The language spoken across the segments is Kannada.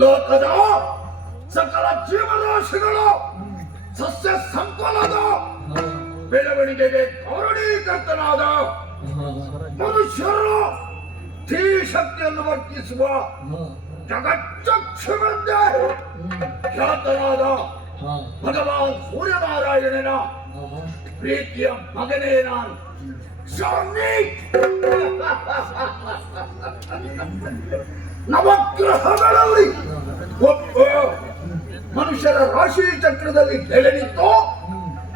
ಲೋಕದ ಸಕಲ ಜೀವರಾಶಿಗಳು ಸಸ್ಯ ಸಂಕುಲದ ಬೆಳವಣಿಗೆಗೆ ಕಾರಣೀಕರ್ತನಾದ ಮನುಷ್ಯರು ಧೀ ಶಕ್ತಿಯನ್ನು ವರ್ತಿಸುವ ಜಗಚ್ಚಕ್ಷುವೆಂದೇ ಖ್ಯಾತನಾದ ಭಗವಾನ್ ಸೂರ್ಯನಾರಾಯಣನ ಪ್ರೀತಿಯ ಮಗನೇ ನಾನು. ನವಗ್ರಹಗಳಲ್ಲಿ ಒಬ್ಬ ಮನುಷ್ಯರ ರಾಶಿ ಚಕ್ರದಲ್ಲಿ ಬೆಳೆದಿತ್ತು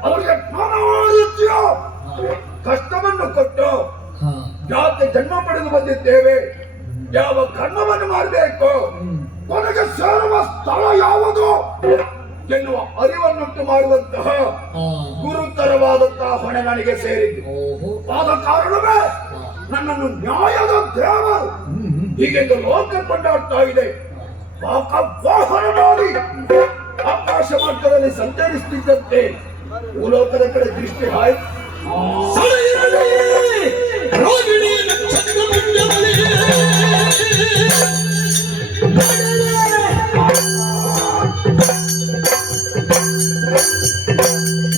ಅವರಿಗೆ ನಾನಾ ರೀತಿಯ ಕಷ್ಟವನ್ನು ಕೊಟ್ಟು ಜಾತಿ ಜನ್ಮ ಪಡೆದು ಬಂದಿದ್ದೇವೆ. ಯಾವ ಕರ್ಮವನ್ನು ಮಾಡಬೇಕು? ನನಗೆ ಸೇರುವ ಸ್ಥಳ ಯಾವುದು? ಎನ್ನುವ ಅರಿವನ್ನುಂಟು ಮಾಡುವಂತಹ ಗುರುತರವಾದಂತಹ ಹೊಣೆ ನನಗೆ ಸೇರಿದ್ದು ಆದ ಕಾರಣವೇ ನನ್ನನ್ನು ನ್ಯಾಯದ ದೇವರು ಹೀಗೆಂದು ಲೋಕ ಕೊಂಡಾಡ್ತಾ ಇದೆ. ವಾಹನ ಮಾಡಿ ಆಕಾಶ ಮಾರ್ಗದಲ್ಲಿ ಸಂಚರಿಸುತ್ತಿದ್ದಂತೆ ಭೂಲೋಕದ ಕಡೆ ದೃಷ್ಟಿ ಆಯ್ತು